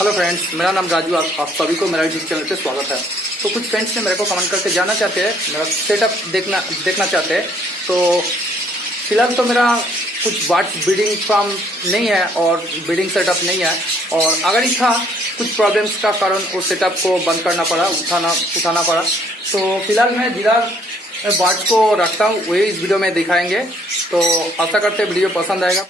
Hello friends, मेरा नाम राजू। आप सभी को मेरा यूट्यूब चैनल पे स्वागत है। तो कुछ फ्रेंड्स ने मेरे को कमेंट करके जानना चाहते हैं, मेरा सेटअप देखना चाहते हैं। तो फिलहाल तो मेरा कुछ बर्ड्स ब्रीडिंग फार्म नहीं है और ब्रीडिंग सेटअप नहीं है, और अगर ही था कुछ प्रॉब्लम्स का कारण उस सेटअप को बंद करना पड़ा, उठाना पड़ा। तो फिलहाल मैं जिला बर्ड्स को रखता हूँ, वही इस वीडियो में दिखाएंगे। तो आशा करते वीडियो पसंद आएगा।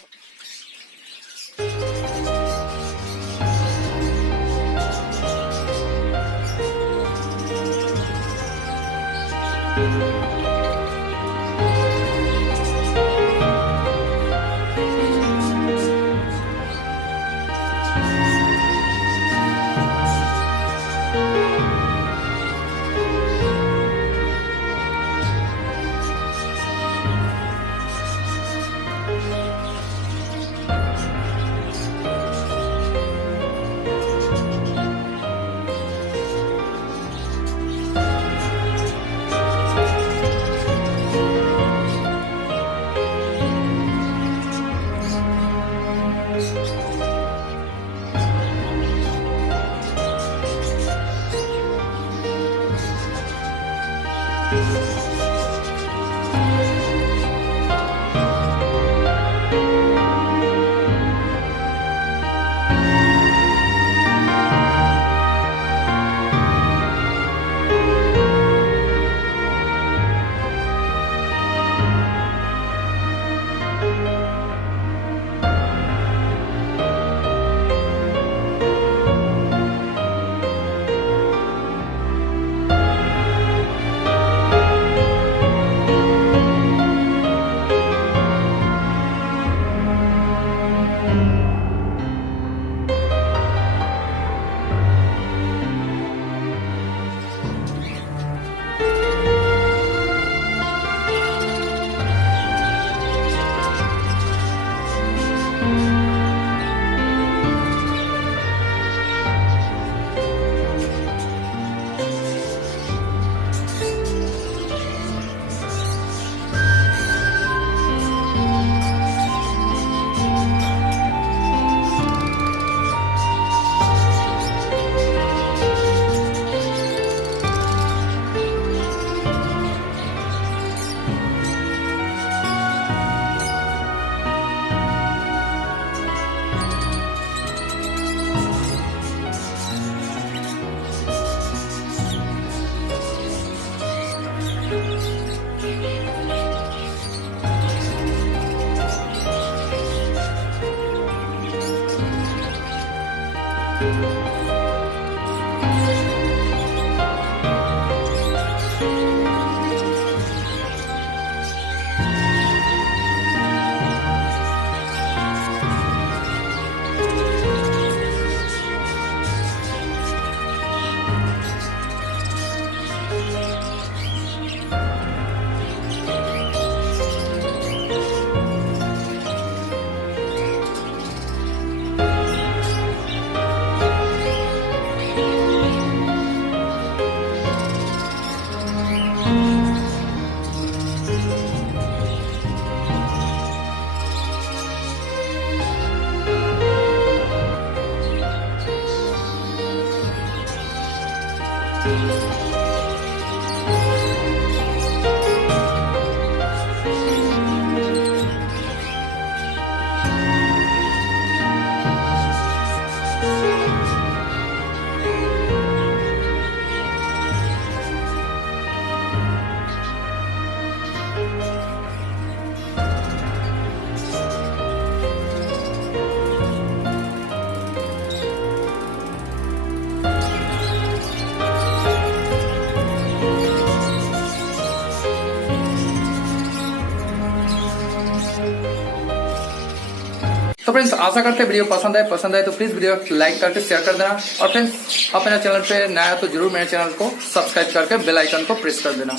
तो फ्रेंड्स, आशा करते हैं वीडियो पसंद आए तो प्लीज वीडियो लाइक करके शेयर कर देना। और फ्रेंड्स, आप मेरे चैनल पे नया तो जरूर मेरे चैनल को सब्सक्राइब करके बेल आइकन को प्रेस कर देना।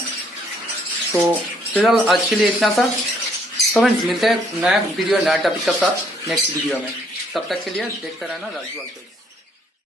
तो फिलहाल आज के लिए इतना था। तो फ्रेंड्स, मिलते हैं नया वीडियो नया टॉपिक के साथ नेक्स्ट वीडियो में। तब तक के लिए देखते रहना राजू।